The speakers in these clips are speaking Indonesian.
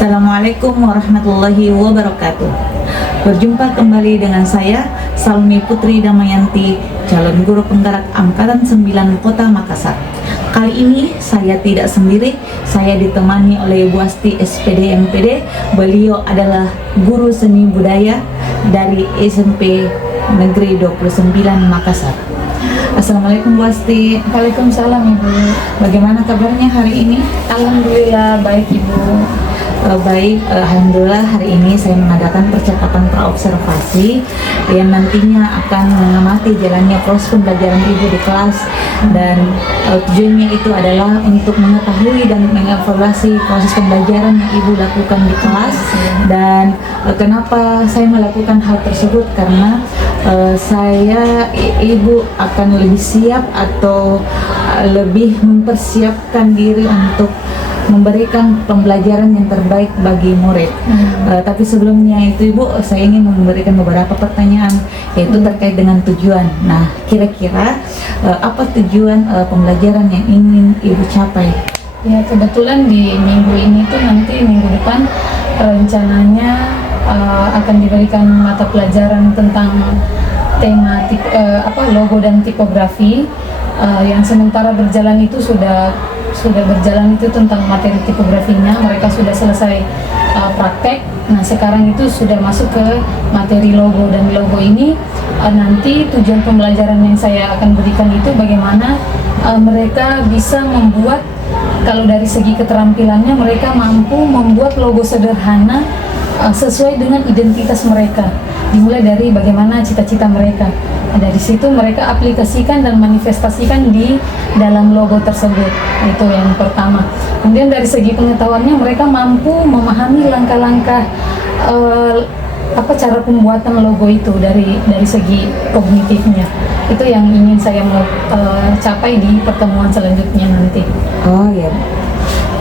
Assalamualaikum warahmatullahi wabarakatuh. Berjumpa kembali dengan saya, Salmi Putri Damayanti, calon guru penggerak Angkatan 9 Kota Makassar. Kali ini saya tidak sendiri, saya ditemani oleh Ibu Asti SPD MPD. Beliau adalah guru seni budaya dari SMP Negeri 29 Makassar. Assalamualaikum Bu Asti. Waalaikumsalam Ibu. Bagaimana kabarnya hari ini? Alhamdulillah baik Ibu. Baik, alhamdulillah hari ini saya mengadakan percakapan praobservasi yang nantinya akan mengamati jalannya proses pembelajaran Ibu di kelas, dan tujuannya itu adalah untuk mengetahui dan mengevaluasi proses pembelajaran yang Ibu lakukan di kelas. Dan kenapa saya melakukan hal tersebut, karena Ibu akan lebih siap atau lebih mempersiapkan diri untuk memberikan pembelajaran yang terbaik bagi murid. Tapi sebelumnya itu Ibu, saya ingin memberikan beberapa pertanyaan, yaitu terkait dengan tujuan. Nah, kira-kira apa tujuan pembelajaran yang ingin Ibu capai? Ya, kebetulan di minggu ini tuh nanti minggu depan rencananya akan diberikan mata pelajaran tentang tema logo dan tipografi. Yang sementara berjalan itu sudah berjalan itu tentang materi tipografinya, mereka sudah selesai praktek. Nah, sekarang itu sudah masuk ke materi logo, dan logo ini nanti tujuan pembelajaran yang saya akan berikan itu bagaimana mereka bisa membuat, kalau dari segi keterampilannya mereka mampu membuat logo sederhana sesuai dengan identitas mereka, dimulai dari bagaimana cita-cita mereka. Dari situ mereka aplikasikan dan manifestasikan di dalam logo tersebut. Itu yang pertama. Kemudian dari segi pengetahuannya mereka mampu memahami langkah-langkah cara pembuatan logo itu dari segi kognitifnya. Itu yang ingin saya capai di pertemuan selanjutnya nanti. Oh ya.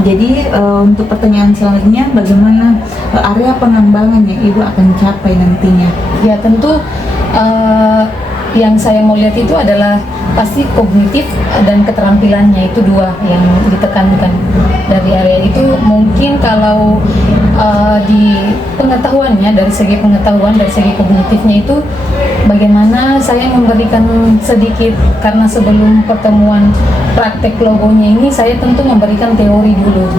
Jadi untuk pertanyaan selanjutnya, bagaimana area pengembangan yang Ibu akan capai nantinya? Ya, tentu yang saya mau lihat itu adalah pasti kognitif dan keterampilannya, itu dua yang ditekankan. Dari area itu mungkin kalau di pengetahuannya, dari segi pengetahuan, dari segi kognitifnya itu bagaimana saya memberikan sedikit, karena sebelum pertemuan praktek logonya ini saya tentu memberikan teori dulu,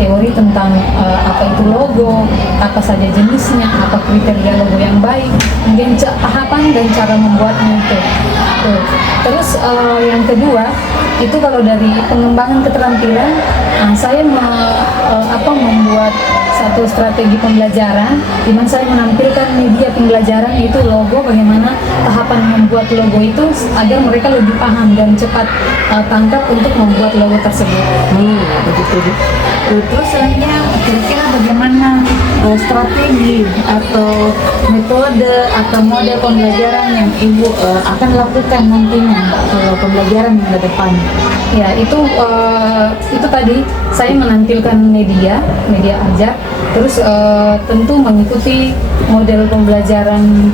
teori tentang apa itu logo, apa saja jenisnya, apa kriteria logo yang baik, kemudian tahapan dan cara membuatnya itu. Terus yang kedua itu kalau dari pengembangan keterampilan, saya membuat satu strategi pembelajaran di mana saya menampilkan media pembelajaran, yaitu logo, bagaimana tahapan membuat logo itu agar mereka lebih paham dan cepat tangkap untuk membuat logo tersebut. Begitu. Terus selanjutnya, kira-kira bagaimana strategi atau metode atau model pembelajaran yang Ibu akan lakukan nantinya kalau pembelajaran yang ke depan? Ya, itu tadi saya menampilkan media ajar, terus tentu mengikuti model pembelajaran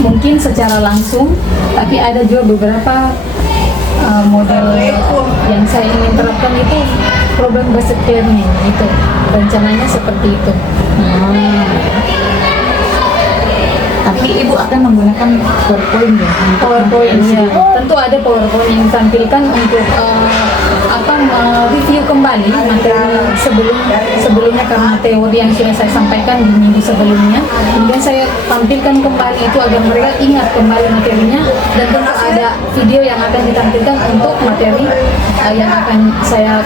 mungkin secara langsung, tapi ada juga beberapa model yang saya ingin terapkan itu program based learning, itu rencananya seperti itu. Tapi Ibu akan menggunakan PowerPoint ya? PowerPoint ya, tentu ada PowerPoint yang ditampilkan untuk review kembali materi sebelumnya, karena teori yang sudah saya sampaikan di minggu sebelumnya. Kemudian saya tampilkan kembali itu agar mereka ingat kembali materinya, dan tentu ada video yang akan ditampilkan untuk materi yang akan saya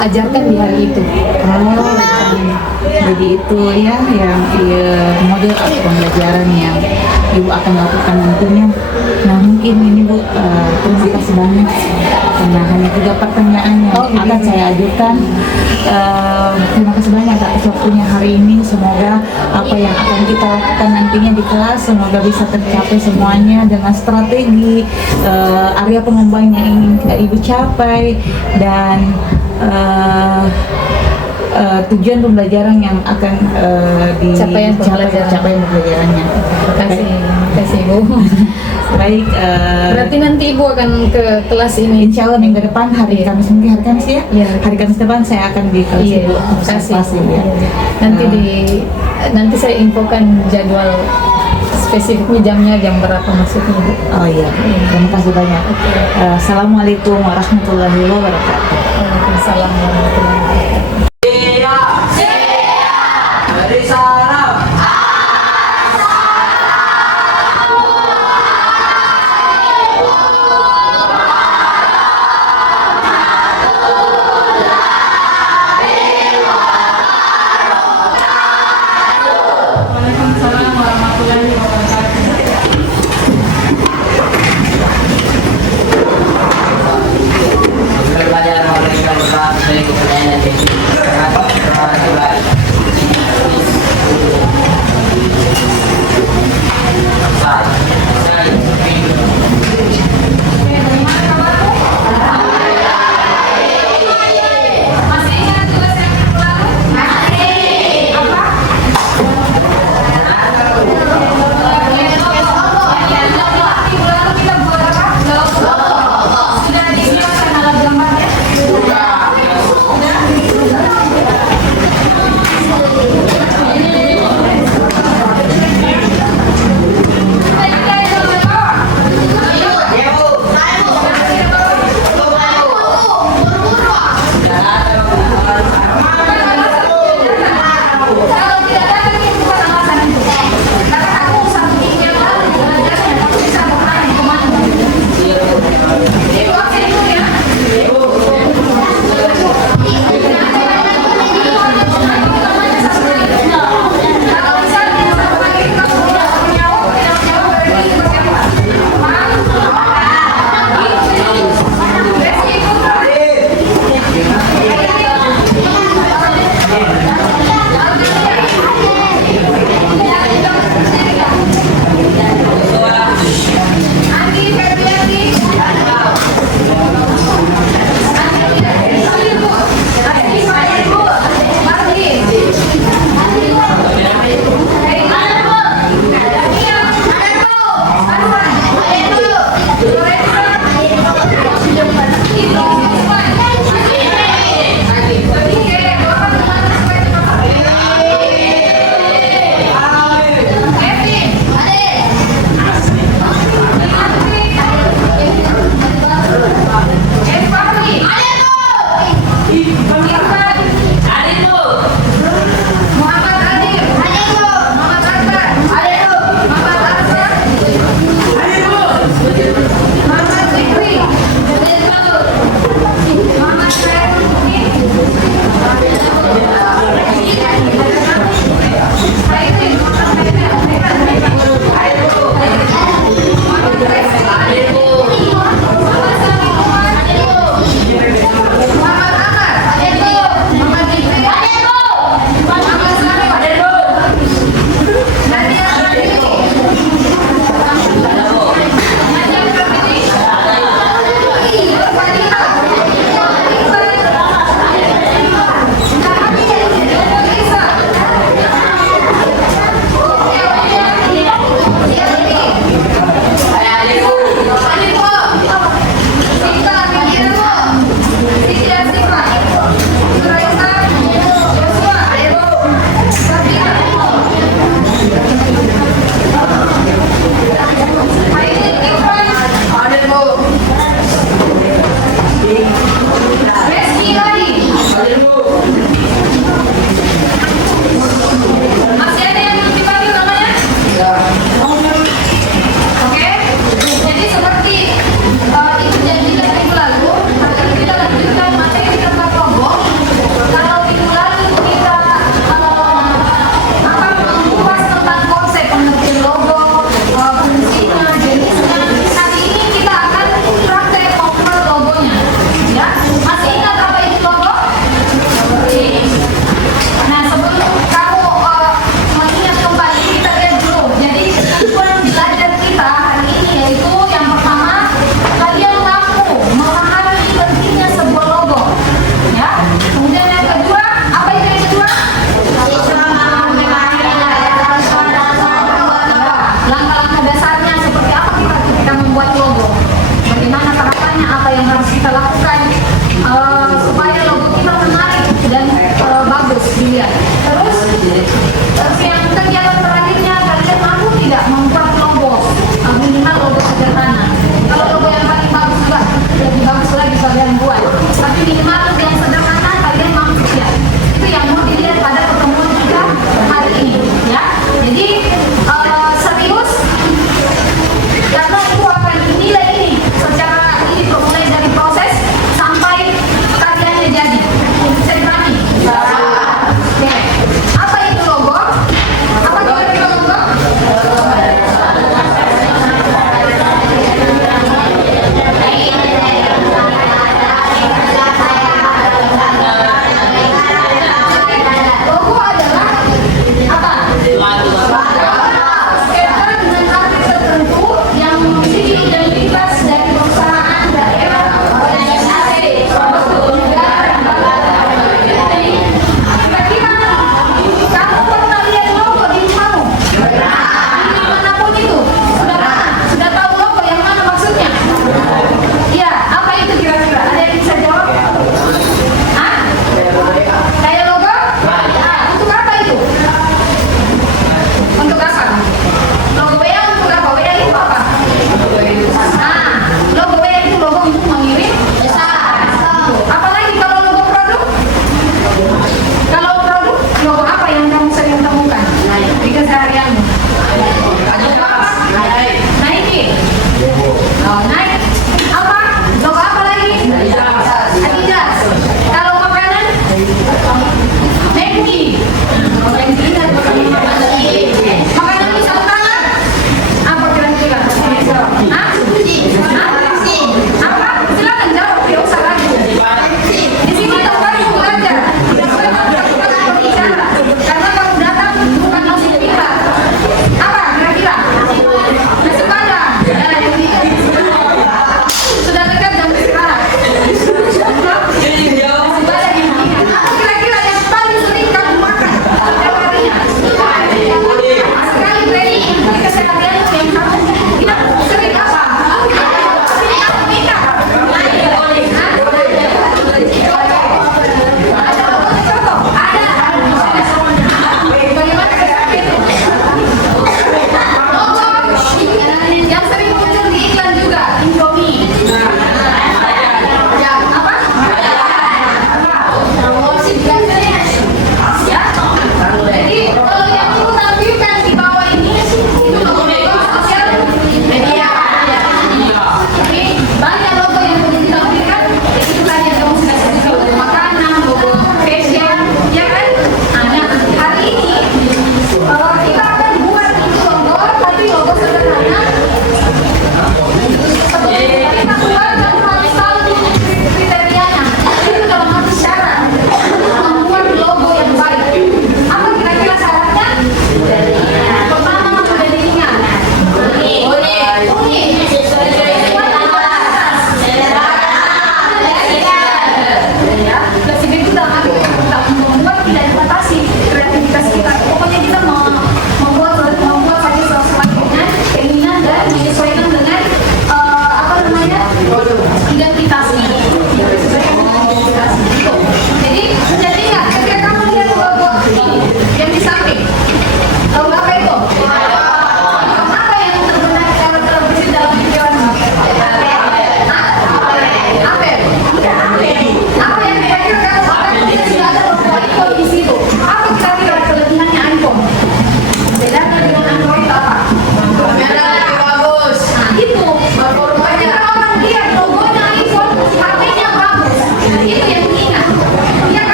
ajarkan di hari itu. Jadi itu ya yang model atau pembelajaran yang Ibu akan lakukan nantinya. Nah, mungkin ini Bu, terima kasih banyak karena hanya 3 pertanyaan yang akan saya ajukan. Terima kasih banyak atas waktunya hari ini. Semoga apa yang akan kita lakukan nantinya di kelas semoga bisa tercapai semuanya dengan strategi area pengembangan yang ingin Ibu capai, dan tujuan pembelajaran yang akan capaian pembelajarannya. Terima kasih Bu. Baik, Berarti nanti Ibu akan ke kelas ini. insya Allah minggu depan hari Iya. Kamis, mungkin hari Kamis ya? Iya. Hari Kamis depan saya akan di kelas Iya, Ibu terima kasih. observasi ya. Nanti nanti saya infokan jadwal spesifiknya jamnya jam berapa maksudnya Bu. Oh iya, terima kasih banyak. Assalamualaikum warahmatullahi wabarakatuh. Waalaikumsalam warahmatullahi wabarakatuh. Dari sarap. Waalaikumsalam warahmatullahi wabarakatuh. Belajar mereka berat,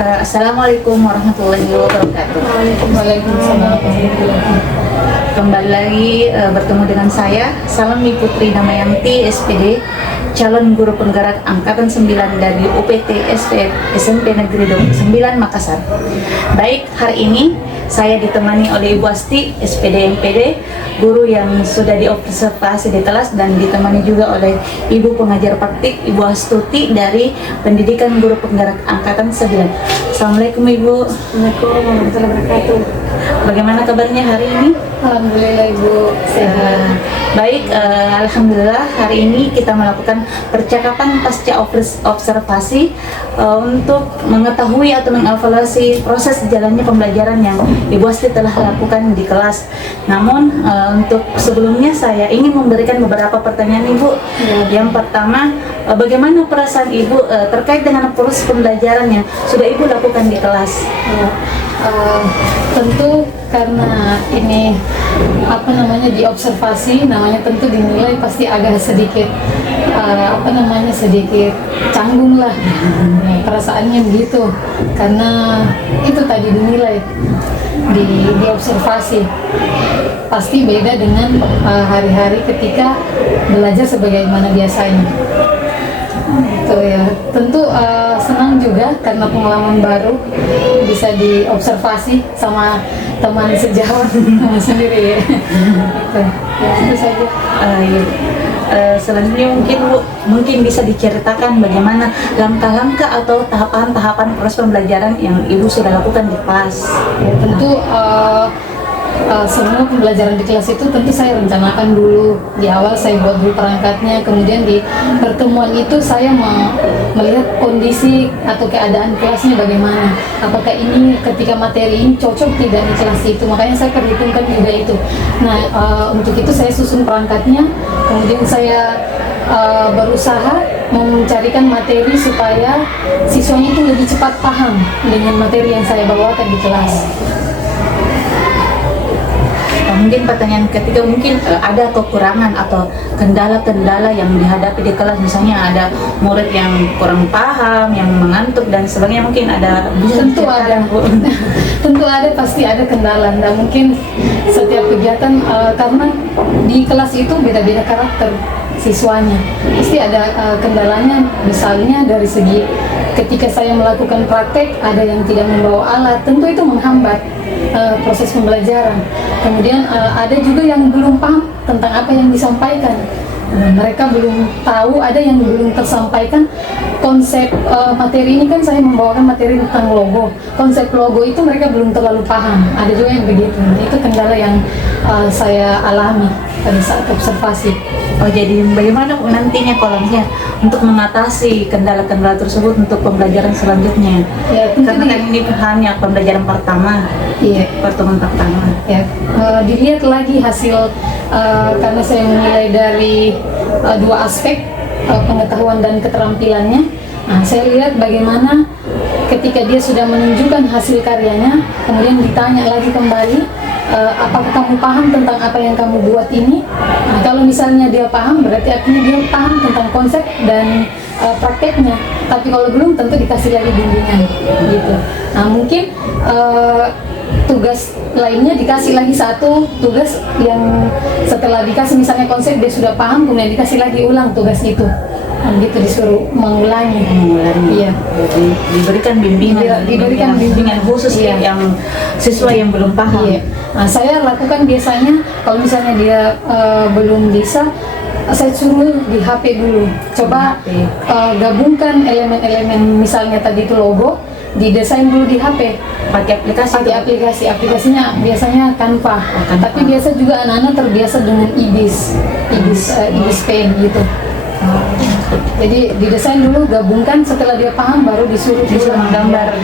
Assalamualaikum warahmatullahi wabarakatuh. Waalaikumsalam. Kembali lagi bertemu dengan saya Salmi Putri Damayanti SPD, calon guru penggerak angkatan 9 dari UPT SPF SMP Negeri 29 Makassar. Baik, hari ini saya ditemani oleh Ibu Asti SPD MPD, guru yang sudah diobservasi di kelas, dan ditemani juga oleh Ibu pengajar praktik Ibu Astuti dari Pendidikan Guru Penggerak angkatan 9. Assalamualaikum Ibu. Assalamualaikum warahmatullahi wabarakatuh. Bagaimana kabarnya hari ini? Alhamdulillah Ibu sehat. Baik, alhamdulillah hari ini kita melakukan percakapan pasca observasi untuk mengetahui atau mengevaluasi proses jalannya pembelajaran yang Ibu Asti telah lakukan di kelas. Namun untuk sebelumnya saya ingin memberikan beberapa pertanyaan Ibu. Yang pertama, bagaimana perasaan Ibu terkait dengan proses pembelajaran yang sudah Ibu lakukan di kelas? Tentu karena ini diobservasi, namanya tentu dinilai pasti agak sedikit sedikit canggung lah. Perasaannya begitu karena itu tadi dinilai diobservasi pasti beda dengan hari-hari ketika belajar sebagaimana biasanya. Itu ya, tentu senang juga karena pengalaman baru bisa diobservasi sama teman sejawat sendiri. Itu saja. Selanjutnya mungkin bisa diceritakan bagaimana langkah-langkah atau tahapan-tahapan proses pembelajaran yang Ibu sudah lakukan di kelas. Ya, tentu semua pembelajaran di kelas itu tentu saya rencanakan dulu. Di awal saya buat dulu perangkatnya, kemudian di pertemuan itu saya melihat kondisi atau keadaan kelasnya bagaimana. Apakah ini ketika materi ini cocok tidak di kelas itu, makanya saya perhitungkan juga itu. Nah, untuk itu saya susun perangkatnya, kemudian saya berusaha mencarikan materi supaya siswanya itu lebih cepat paham dengan materi yang saya bawakan di kelas. Mungkin pertanyaan ketiga, mungkin ada kekurangan atau kendala-kendala yang dihadapi di kelas, misalnya ada murid yang kurang paham, yang mengantuk dan sebagainya, mungkin ada. Tentu ada, tentu ada, pasti ada kendala. Nah, mungkin setiap kegiatan karena di kelas itu beda-beda karakter siswanya, pasti ada kendalanya. Misalnya dari segi ketika saya melakukan praktek, ada yang tidak membawa alat, tentu itu menghambat proses pembelajaran. Kemudian ada juga yang belum paham tentang apa yang disampaikan. Mereka belum tahu, ada yang belum tersampaikan konsep materi ini. Kan saya membawakan materi tentang logo, konsep logo itu mereka belum terlalu paham, ada juga yang begitu. Itu kendala yang saya alami pada saat observasi. Oh, jadi bagaimana nantinya kolomnya untuk mengatasi kendala-kendala tersebut untuk pembelajaran selanjutnya? Ya, karena kan ini hanya pembelajaran pertama. Iya, pertemuan pertama. Ya, dilihat lagi hasil karena saya menilai dari dua aspek, pengetahuan dan keterampilannya. Nah, saya lihat bagaimana ketika dia sudah menunjukkan hasil karyanya, kemudian ditanya lagi kembali, apakah kamu paham tentang apa yang kamu buat ini? Nah, kalau misalnya dia paham, berarti artinya dia paham tentang konsep dan prakteknya. Tapi kalau belum, tentu dikasih lagi bimbingan gitu. Nah, mungkin tugas lainnya dikasih lagi satu tugas yang setelah dikasih misalnya konsep dia sudah paham, kemudian dikasih lagi ulang tugas itu. Nah, gitu, disuruh mengulangi. Iya. Jadi diberikan bimbingan khusus yang siswa yang belum paham. Iya. Nah, saya lakukan biasanya kalau misalnya dia belum bisa, saya suruh di HP dulu. Coba gabungkan elemen-elemen, misalnya tadi itu logo, didesain dulu di HP. Pakai aplikasi. Aplikasinya biasanya Canva. Tapi biasa juga anak-anak terbiasa dengan Ibis Pen gitu. Jadi didesain dulu, gabungkan, setelah dia paham baru disuruh menggambar.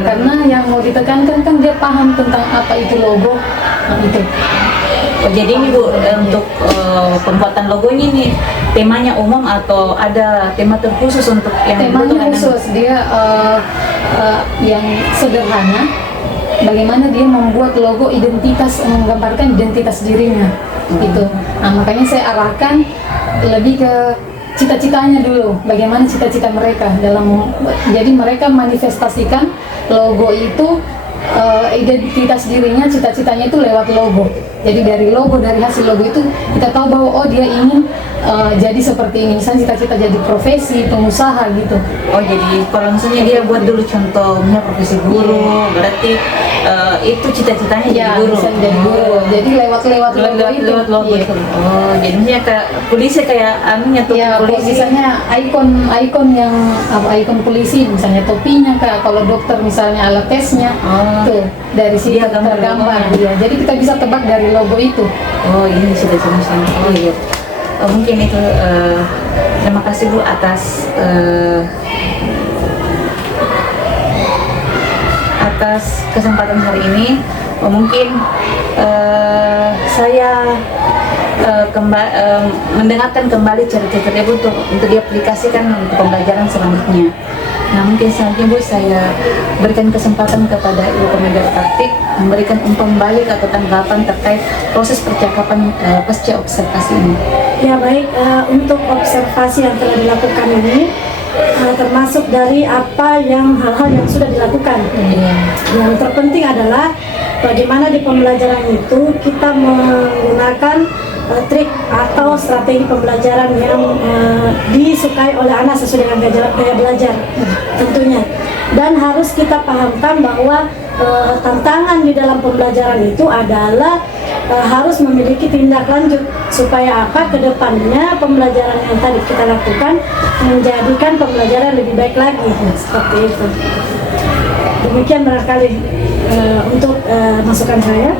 Karena yang mau ditekankan kan dia paham tentang apa itu logo. Nah, itu. Oh, jadi ini Bu, untuk pembuatan logonya ini temanya umum atau ada tema terkhusus untuk yang temanya khusus? Dia yang sederhana, bagaimana dia membuat logo identitas, menggambarkan identitas dirinya gitu. Nah, makanya saya arahkan lebih ke cita-citanya dulu, bagaimana cita-cita mereka dalam, jadi mereka manifestasikan logo itu, identitas dirinya, cita-citanya itu lewat logo. Jadi dari logo, dari hasil logo itu kita tahu bahwa oh dia ingin jadi seperti ini, misalnya cita-cita jadi profesi, pengusaha gitu. Oh jadi kalau misalnya dia buat dulu contohnya profesi guru, berarti itu cita-citanya jadi Ya, guru. bisa jadi guru. Jadi lewat logo itu. Lewat logo Iya. itu. Oh jadinya kayak polisi kayak anunya tuh Ya, polisi. misalnya ikon yang ikon polisi, misalnya topinya kak, kalau dokter misalnya alat tesnya, Oh. tuh dari situ Dia gambar tergambar. logonya. Ya. Jadi kita bisa tebak dari logo itu. Oh ini sudah jelas. Oh iya. Mungkin itu terima kasih Bu atas kesempatan hari ini. Mungkin saya mendengarkan kembali cerita-cerita Ibu untuk diaplikasikan untuk pembelajaran selanjutnya. Nah mungkin selanjutnya Bu saya berikan kesempatan kepada Ibu Pengajar Praktik memberikan umpan balik atau tanggapan terkait proses percakapan pasca observasi ini. Ya baik, untuk observasi yang telah dilakukan ini termasuk dari hal-hal yang sudah dilakukan. Yang terpenting adalah bagaimana di pembelajaran itu kita menggunakan trik atau strategi pembelajaran yang disukai oleh anak sesuai dengan gaya belajar tentunya. Dan harus kita pahamkan bahwa tantangan di dalam pembelajaran itu adalah harus memiliki tindak lanjut supaya apa kedepannya pembelajaran yang tadi kita lakukan menjadikan pembelajaran lebih baik lagi seperti itu. Demikian barangkali untuk masukan saya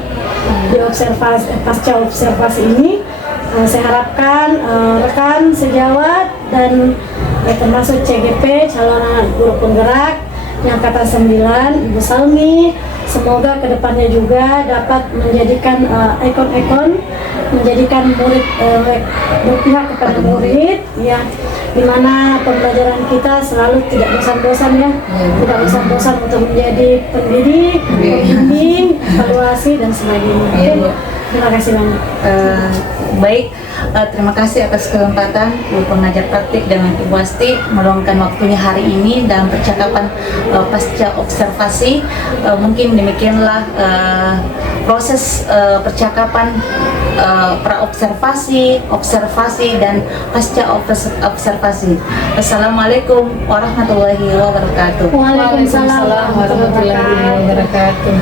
di pasca observasi ini. Saya harapkan rekan sejawat dan termasuk CGP calon anak guru penggerak yang kata 9 Ibu Salmi, semoga kedepannya juga dapat menjadikan ikon-ikon, menjadikan murid berpihak kepada murid, ya, dimana pembelajaran kita selalu tidak bosan-bosan ya, tidak bosan-bosan untuk menjadi pendidik, pembimbing, evaluasi dan sebagainya. Oke, terima kasih banyak. Baik, terima kasih atas kesempatan Bu Pengajar Praktik dan Ibu Asti meluangkan waktunya hari ini dalam percakapan pasca observasi. Mungkin demikianlah proses percakapan pra-observasi, observasi, dan pasca observasi. Assalamualaikum warahmatullahi wabarakatuh. Waalaikumsalam warahmatullahi wabarakatuh. wabarakatuh.